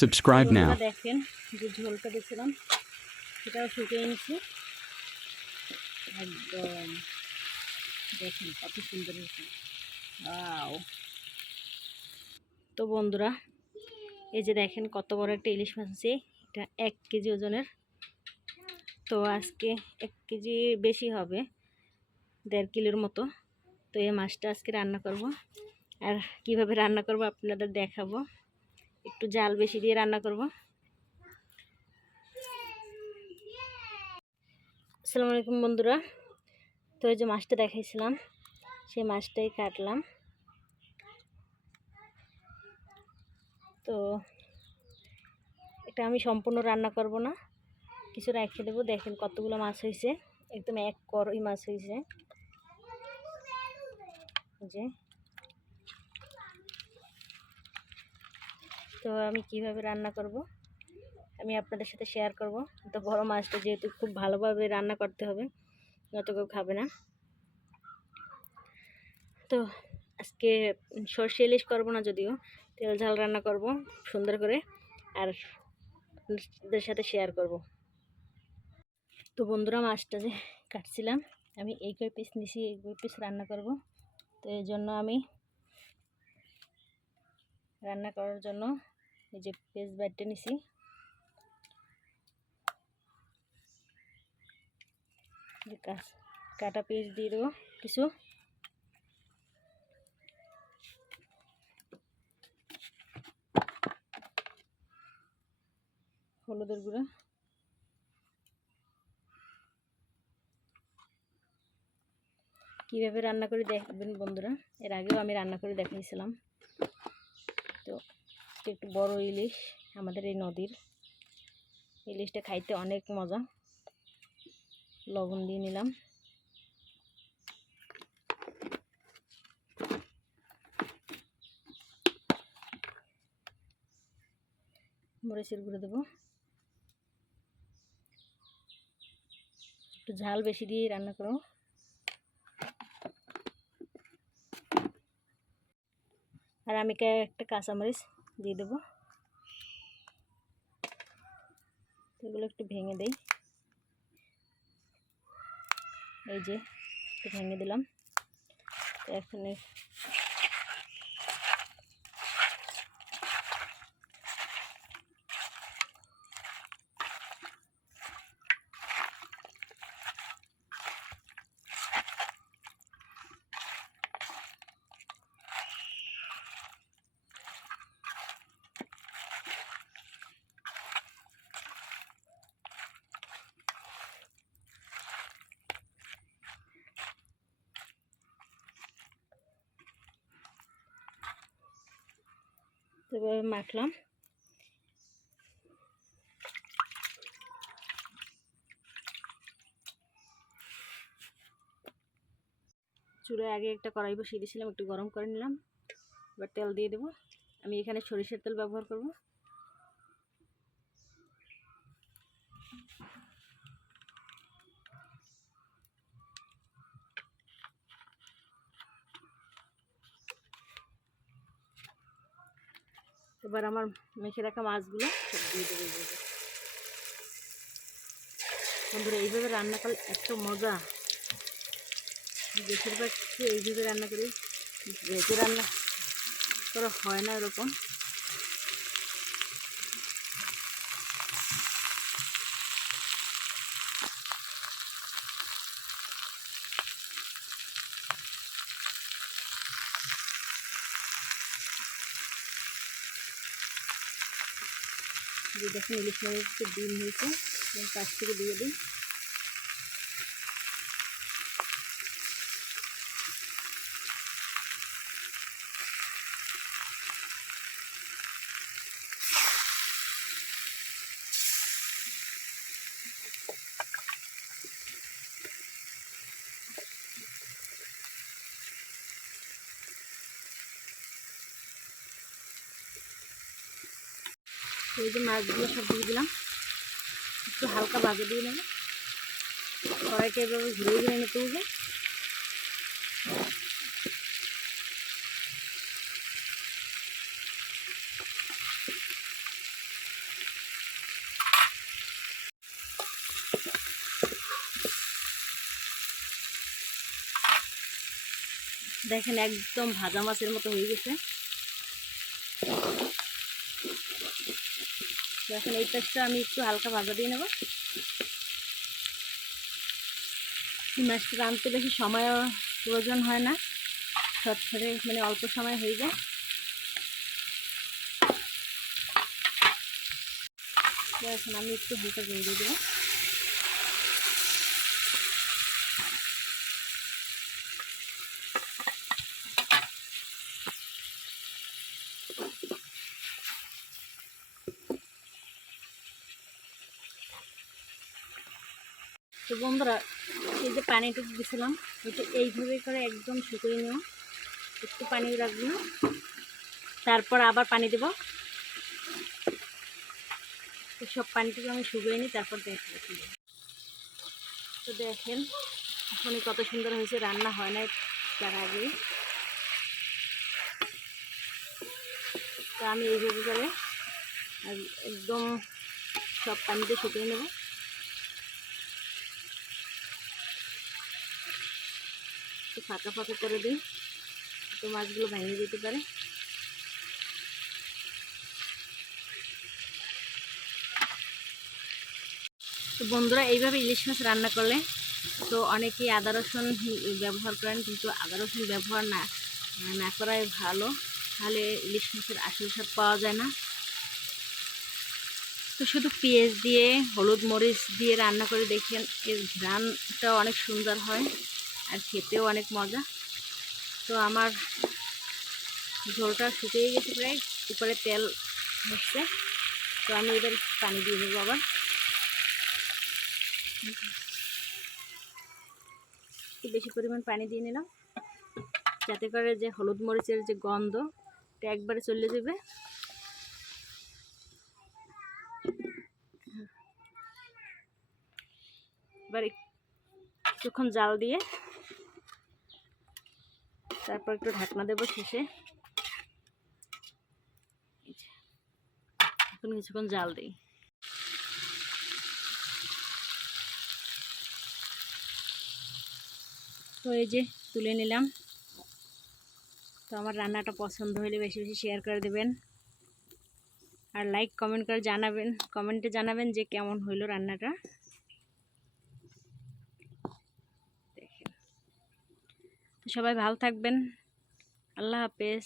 Subscribe now. দেখেন যে ঝোলটা দিয়েছিলাম সেটাও শুকিয়ে নিচ্ছি একদম। দেখেন কত সুন্দর হয়েছে। ওয়াও! তো বন্ধুরা, এই যে দেখেন কত বড় একটা ইলিশ মাছ আছে। এটা 1 কেজি ওজনের। তো আজকে 1 কেজি বেশি হবে, 1.5 কিলোর মতো। তো এই মাছটা আজকে রান্না করব। আর কিভাবে রান্না করব আপনাদের দেখাবো। একটু জাল বেশি দিয়ে রান্না করব। আসসালামু আলাইকুম বন্ধুরা। তো এই যে মাছটা দেখাইছিলাম, সেই মাছটাই কাটলাম। তো এটা আমি সম্পূর্ণ রান্না করব না, কিছু রেখে দেবো। দেখেন কতগুলো মাছ হয়েছে, একদম 1 করই মাছ হয়েছে। যে তো আমি কিভাবে রান্না করব আমি আপনাদের সাথে শেয়ার করব। তো বড় মাছটা যেহেতু খুব ভালোভাবে রান্না করতে হবে, নয়তো কেউ খাবে না। তো আজকে সরষে ইলিশ করবো না, যদিও তেল ঝাল রান্না করব সুন্দর করে, আর আপনাদের সাথে শেয়ার করব। তো বন্ধুরা, মাছটা যে কাটছিলাম আমি এই কয় পিস নিছি, এই কয় পিস রান্না করব। তো এই জন্য আমি রান্না করার জন্য এই যে পিস বাইটটা নিছি। কাটা পিস দিয়ে দেবো কিছু। হলুদের গুঁড়া, কীভাবে রান্না করে দেখবেন বন্ধুরা, এর আগেও আমি রান্না করে দেখাইছিলাম। তো একটু বড় ইলিশ, আমাদের এই নদীর ইলিশটা খাইতে অনেক মজা। লবণ দিয়ে নিলাম। মরিচের গুঁড়ো দেবো, একটু ঝাল বেশি দিয়ে রান্না করো। আর আমি একটা কাঁচামরিচ দিয়ে দেবো। এগুলো একটু ভেঙে দেই, এই যে একটু ভেঙে দিলাম। তো এখন এভাবে মাখলাম। চুলায় আগে একটা কড়াই বসিয়ে দিয়েছিলাম, একটু গরম করে নিলাম। এবার তেল দিয়ে দেবো। আমি এখানে সরিষার তেল ব্যবহার করব। এবার আমার মেখে রাখা মাছগুলো সব দিয়ে দেবো। বন্ধুরা, এইভাবে রান্না করলে এত মজা। বেশিরভাগ এইভাবে রান্না করি, ভেজে রান্না করা হয় না এরকম। যে দেখুন ইলিশ মাছের ডিম হয়েছে, কাছ থেকে দিয়ে দিই। এই যে মাছগুলো সব দিয়ে দিলাম, একটু হালকা ভাজে দিয়ে নেব। কড়াইটা এভাবে ঘুরে ঘুরে নিতে হবে। দেখেন একদম ভাজা মাছের মতো হয়ে গেছে। তো এখন এই পাশটা আমি একটু হালকা ভাজা দিয়ে নেব। এই মাছটা রাঁধতে বেশি সময়ও প্রয়োজন হয় না, ছটফটে মানে অল্প সময় হয়ে যায়। তো এখন আমি একটু হালকা জল দিয়ে দেবো। তো বন্ধুরা, এই যে পানিটুকু দিয়েছিলাম ওইটা এইভাবে করে একদম শুকিয়ে নেব। একটু পানি রাখবো, তারপর আবার পানি দেব। তো সব পানিটুকু আমি শুকিয়ে নিই, তারপর দেখবো। তো দেখেন এখনই কত সুন্দর হয়েছে, রান্না হয় না তার আগে। তো আমি এইভাবে করে একদম সব পানিতে শুকিয়ে নেব। একটু ফাঁকা ফাঁকা করে দিই, তো মাছগুলো ভেঙে যেতে পারে। তো বন্ধুরা, এইভাবে ইলিশ মাছ রান্না করলে তো অনেকেই আদা রসুন ব্যবহার করেন, কিন্তু আদা রসুন ব্যবহার না করাই ভালো, তাহলে ইলিশ মাছের আসল স্বাদ পাওয়া যায় না। তো শুধু পেঁয়াজ দিয়ে হলুদ মরিচ দিয়ে রান্না করে দেখেন, এর ঘ্রাণটাও অনেক সুন্দর হয় আর খেতেও অনেক মজা। তো আমার ঝোলটা শুকিয়ে গেছে প্রায়, উপরে তেল হচ্ছে। তো আমি এবার পানি দিয়ে দেবো আবার। একটু বেশি পরিমাণ পানি দিয়ে নিলাম, যাতে করে যে হলুদ মরিচের যে গন্ধ এটা একবারে চলে যাবে। এবার কিছুক্ষণ জাল দিয়ে তারপর একটু ঢাকনা দেবো শেষে। এখন কিছুক্ষণ জাল দিই। তো এই যে তুলে নিলাম। তো আমার রান্নাটা পছন্দ হলে বেশি বেশি শেয়ার করে দেবেন, আর লাইক কমেন্ট করে জানাবেন, কমেন্টে জানাবেন যে কেমন হইলো রান্নাটা। দেখেন, তো সবাই ভালো থাকবেন। আল্লাহ হাফেজ।